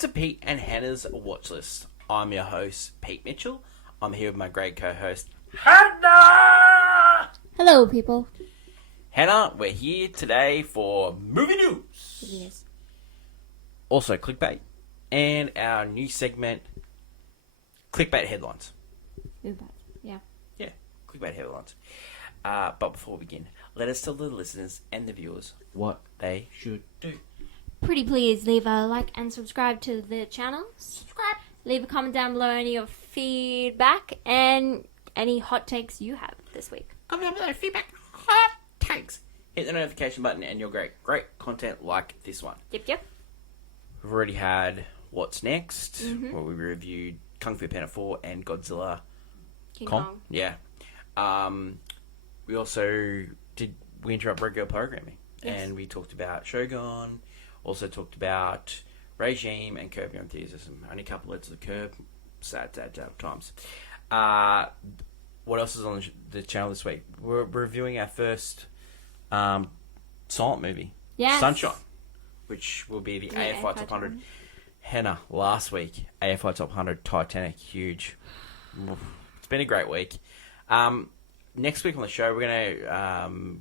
to Pete and Hannah's Watch List. I'm your host, Pete Mitchell. I'm here with my great co-host, Hannah! Hello, people. Hannah, we're here today for movie news. Yes. Also, clickbait. And our new segment, clickbait headlines. Yeah. Yeah, clickbait headlines. But before we begin, let us tell the listeners and the viewers what they should do. Pretty please leave a like and subscribe to the channel. Subscribe. Leave a comment down below any of feedback and any hot takes you have this week. Comment down below feedback, hot takes. Hit the notification button and you'll get great content like this one. Yep. We've already had What's Next, where we reviewed Kung Fu Panda 4 and Godzilla King Kong. Yeah. We also we interrupt regular programming. Yes. And we talked about Shogun, also talked about Regime and Curb Your Enthusiasm. Only a couple letters of Curb. Sad times. What else is on the channel this week? We're reviewing our first silent movie. Yes. Sunshine, which will be the AFI Top 100. Hannah, last week, AFI Top 100, Titanic, huge. It's been a great week. Next week on the show, we're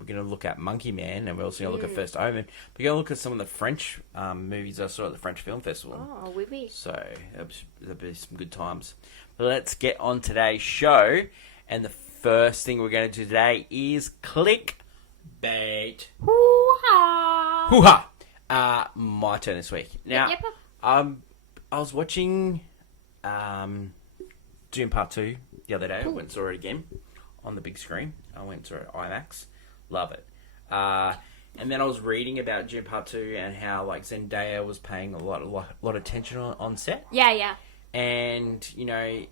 gonna look at Monkey Man, and we're also gonna look at First Omen. We're gonna look at some of the French movies I saw at the French Film Festival. Oh, oui, oui. So that'll be some good times. But let's get on today's show, and the first thing we're going to do today is clickbait. Hoo-ha! Hoo-ha! My turn this week. Now, Yep. I was watching Dune Part 2 the other day. I went and saw it again on the big screen. I went to IMAX. Love it. And then I was reading about Dune Part 2 and how like Zendaya was paying a lot of attention on set. Yeah. And, you know,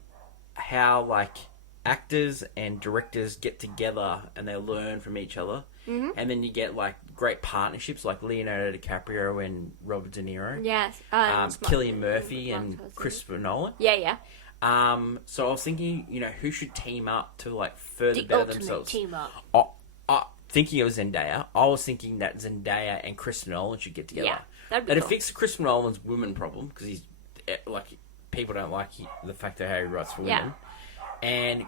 how like actors and directors get together and they learn from each other. Mm-hmm. And then you get like great partnerships like Leonardo DiCaprio and Robert De Niro. Yes. Cillian Murphy and Christopher Nolan. Yeah. So I was thinking, you know, who should team up to like further The better ultimate themselves? team up. Thinking of Zendaya, I was thinking that Zendaya and Christopher Nolan should get together. Yeah, that'd be That'd cool. fix Christopher Nolan's women problem because he's like people don't like the fact that how he writes for women. And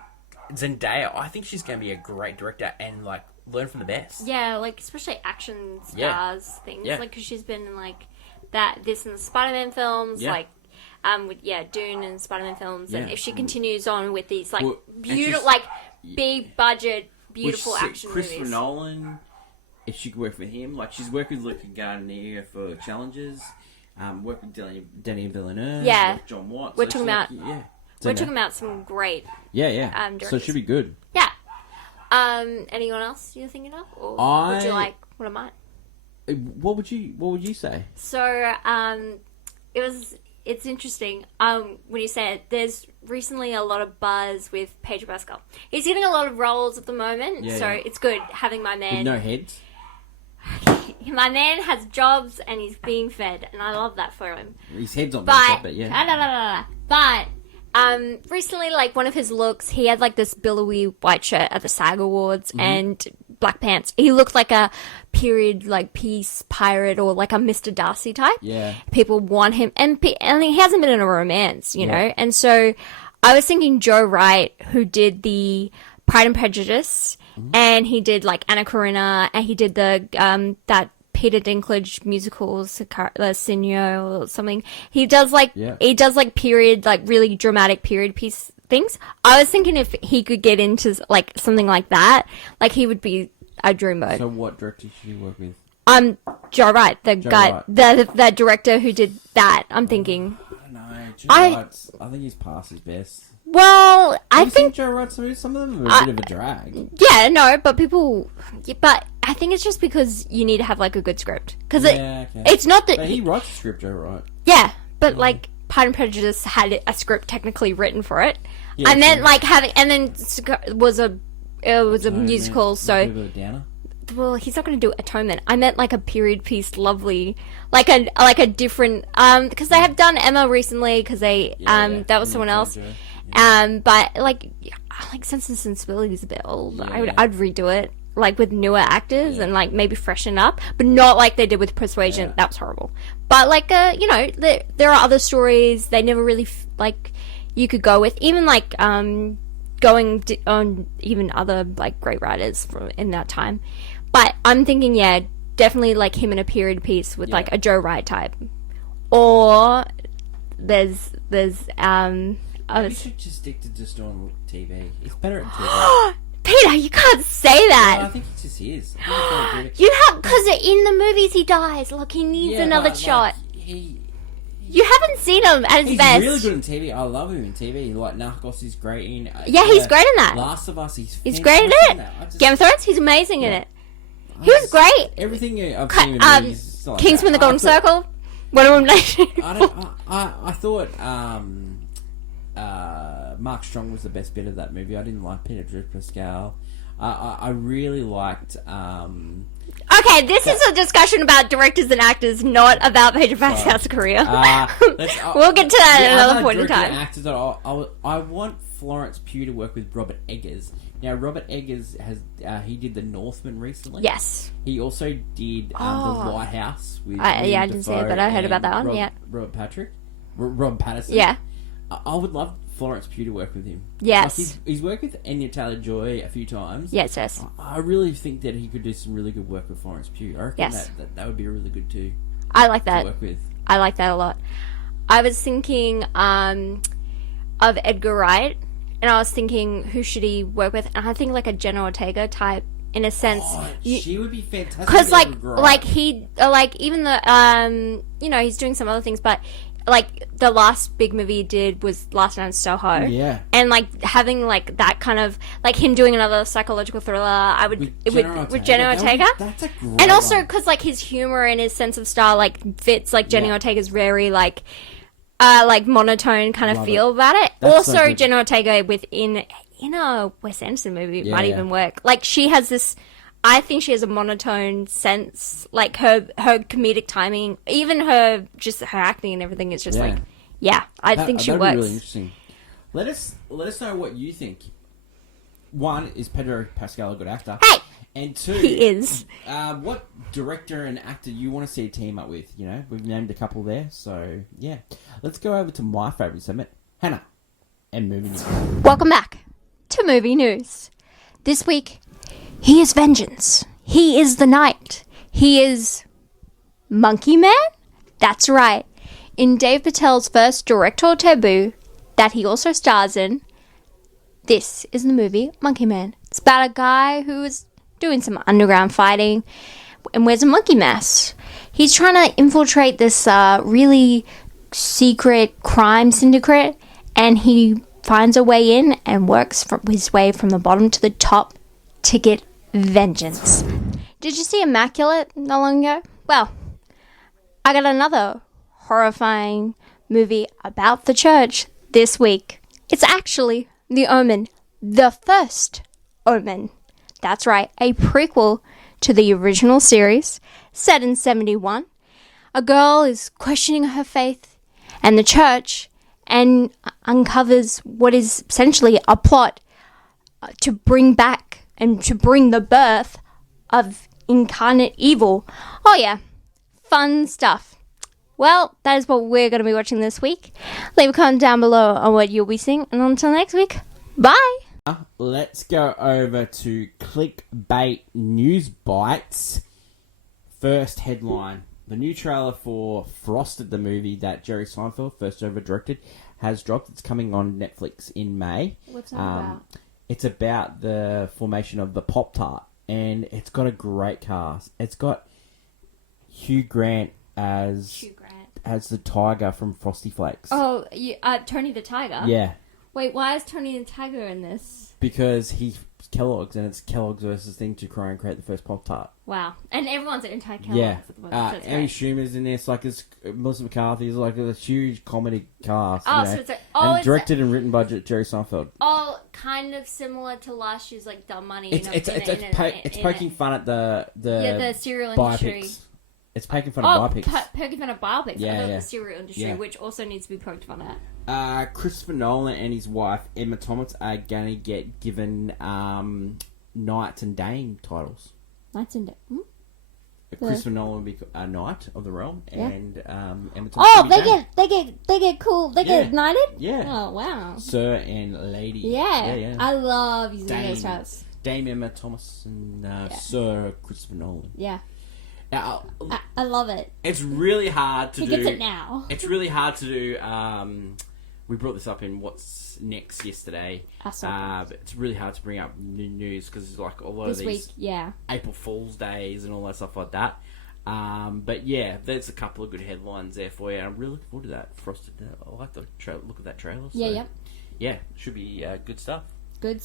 Zendaya, I think she's going to be a great director and like learn from the best. Yeah, like especially action stars things. Yeah. Like because she's been in like this in the Spider-Man films, like with Dune and Spider-Man films, and if she continues on with these like beautiful, like big budget, beautiful action Christopher movies. Nolan, if she could work with him, like she's worked with Luca Guadagnino for Challenges, worked with Denis Villeneuve, Yeah. John Watts. We're talking about We're talking about some great so it should be good. Yeah. Anyone else you're thinking of, or would you like one of mine? What would you say? So it's interesting when you said there's recently a lot of buzz with Pedro Pascal. He's getting a lot of roles at the moment, it's good having my man. With no heads? My man has jobs and he's being fed, and I love that for him. His head's on but recently, like one of his looks, he had like this billowy white shirt at the SAG Awards and black pants. He looked like a period like peace pirate or like a Mr. Darcy type. Yeah. People want him, and he hasn't been in a romance, you know. And so I was thinking Joe Wright, who did the Pride and Prejudice, and he did like Anna Karenina, and he did the that Peter Dinklage musical, Signor or something. He does like period, like really dramatic period piece things. I was thinking if he could get into like something like that, like he would be a dream mode. So what director should he work with? Joe Wright, the guy, the director who did that. I'm thinking. I don't know. Joe Wright's, I think he's past his best. Well, I think Joe Wright's movies, some of them are a bit of a drag. Yeah, no, but but I think it's just because you need to have like a good script because it's not that he writes the script, Joe Wright. Yeah, but like Pride and Prejudice had a script technically written for it. Yeah, I meant like it was a musical, so. A bit of a downer. Well, he's not going to do Atonement. I meant like a period piece, lovely, like a different. Because they have done Emma recently. Because that was someone else. But like Sense and Sensibility is a bit old. Yeah. I'd redo it, like with newer actors and like maybe freshen up, but not like they did with Persuasion. That was horrible. But like you know, there are other stories they never really like you could go with, even like going on even other like great writers from in that time. But I'm thinking, yeah, definitely like him in a period piece with like a Joe Wright type, or there's You should just stick to just doing TV. It's better at TV. Peter, you can't say that. No, I think it just is. You have, because in the movies he dies. Look, he needs another shot. You haven't seen him at his best. He's really good in TV. I love him in TV. Like Narcos, he's great in. Yeah, he's great in that. Last of Us, he's great in it. Game of Thrones, he's amazing in it. He was great. Everything I've seen in movies. Like Kingsman: The Golden Circle. Wonder Woman Nation. I thought Mark Strong was the best bit of that movie. I didn't like Pedro Pascal. I really liked. Okay, this is a discussion about directors and actors, not about Pedro Pascal's career. We'll get to that at another point in time. Actors that I want Florence Pugh to work with Robert Eggers. Now, Robert Eggers he did The Northman recently. Yes. He also did The Lighthouse with I didn't see it, but I heard about that one. Rob Patterson. Yeah. I would love Florence Pugh to work with him. Yes. Like he's worked with Anya Taylor-Joy a few times. Yes. I really think that he could do some really good work with Florence Pugh. I reckon that would be really good too. I like that. To work with. I like that a lot. I was thinking of Edgar Wright, and I was thinking who should he work with, and I think like a Jenna Ortega type. In a sense, she would be fantastic. Because like he even the you know, he's doing some other things, but like the last big movie he did was Last Night in Soho. Yeah. And like having like that kind of with him doing another psychological thriller, with Jenna Ortega. That's a great and also one. because like his humor and his sense of style like fits like Jenna Ortega's very like monotone kind of feel about it. That's also so Jenna Ortega in a Wes Anderson movie might even work. Like she has this. I think she has a monotone sense, like her comedic timing, even her acting and everything is just I think she works. That'd be really interesting. Let us know what you think. One, is Pedro Pascal a good actor? Hey, and two, he is. What director and actor you want to see a team up with? You know, we've named a couple there, so yeah. Let's go over to my favourite segment, Hannah, and movie news. Welcome back to movie news. This week. He is vengeance. He is the night. He is Monkey Man? That's right. In Dave Patel's first directorial debut that he also stars in, this is the movie Monkey Man. It's about a guy who is doing some underground fighting and wears a monkey mask. He's trying to infiltrate this really secret crime syndicate, and he finds a way in and works his way from the bottom to the top to get vengeance. Did you see Immaculate not long ago? Well, I got another horrifying movie about the church this week. It's actually The Omen, the First Omen. That's right, a prequel to the original series, set in 71. A girl is questioning her faith and the church and uncovers what is essentially a plot to bring back and to bring the birth of incarnate evil. Oh yeah, fun stuff. Well, that is what we're going to be watching this week. Leave a comment down below on what you'll be seeing. And until next week, bye! Let's go over to Clickbait News Bites. First headline. The new trailer for Frosted, the movie that Jerry Seinfeld first ever directed, has dropped. It's coming on Netflix in May. What's that about? It's about the formation of the Pop-Tart, and it's got a great cast. It's got Hugh Grant as the tiger from Frosty Flakes. Oh, Tony the Tiger? Yeah. Wait, why is Tony the Tiger in this? Because he's Kellogg's, and it's Kellogg's versus thing to try and create the first Pop-Tart. Wow. And everyone's anti-Kellogg's Yeah. at the moment. Amy Schumer's in this, like, it's Melissa McCarthy's, like, a huge comedy cast. Oh, you know? so it's and directed and written by Jerry Seinfeld. Oh, kind of similar to last year's, like, Dumb Money. It's poking fun at the cereal biopics. industry. It's poking fun at biopics. Poking fun at biopics. Yeah, I thought yeah. the cereal industry, which also needs to be poked fun at. Christopher Nolan and his wife Emma Thomas are gonna get given Knights and Dame titles. Knights and Christopher Nolan will be a Knight of the Realm, Yeah. and Emma Thompson Oh, will be Dame. they get cool. They get knighted. Yeah. Oh wow. Sir and Lady. Yeah. Yeah. I love using Dame. those titles. Dame Emma Thomas and Sir Christopher Nolan. Yeah. Now, I love it. it's really hard to He do. gets it now. It's really hard to do. We brought this up in What's Next yesterday. But it's really hard to bring up new news because it's like a lot This of week, these yeah. April Fool's Days and all that stuff like that. But yeah, there's a couple of good headlines there for you. I'm really looking forward to that. Frosted. I like the look at that trailer. So, yeah, should be good stuff. Good.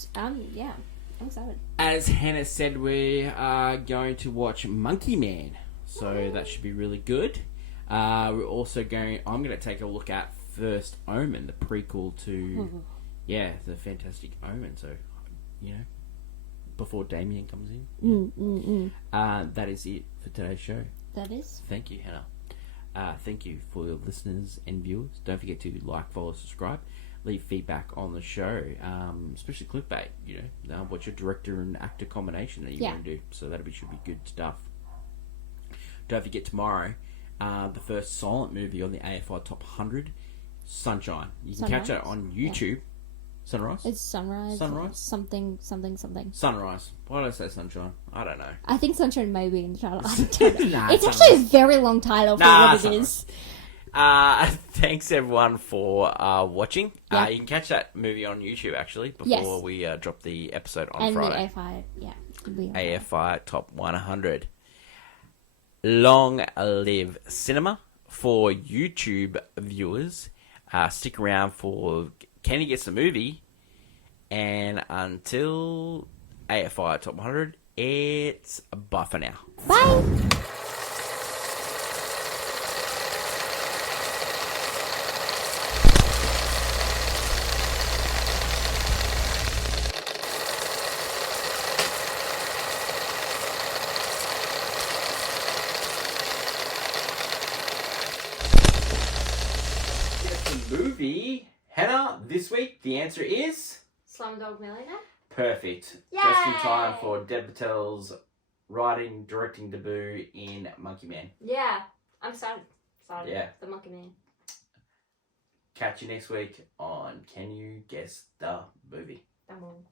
Yeah. I'm excited. As Hannah said, we are going to watch Monkey Man, so that should be really good. We're also I'm going to take a look at First Omen, the prequel to, the Fantastic Omen. So, before Damien comes in. That is it for today's show. That is. Thank you, Hannah. Thank you for your listeners and viewers. Don't forget to like, follow, subscribe. Leave feedback on the show, especially clickbait. What's your director and actor combination that you want to do? So that should be good stuff. Don't forget tomorrow, the first silent movie on the AFI Top 100, Sunshine. You can catch it on YouTube. Sunrise? It's Sunrise. Sunrise? Something. Sunrise. Why did I say Sunshine? I don't know. I think Sunshine may be in the title. I don't know. Nah, it's actually a very long title for what it Sunrise. is. Thanks everyone for watching. Yeah. You can catch that movie on YouTube actually before we drop the episode on Friday. And the AFI, AFI Top 100. Long live cinema for YouTube viewers. Stick around for Kenny Gets the Movie. And until AFI Top 100, it's bye for now. Bye. Movie. Hannah, this week the answer is Slumdog Millionaire. perfect. Yay! Just in time for Deb Patel's writing, directing debut in Monkey Man. Yeah, I'm excited. Yeah. The Monkey Man. Catch you next week on Can You Guess the Movie? Come on.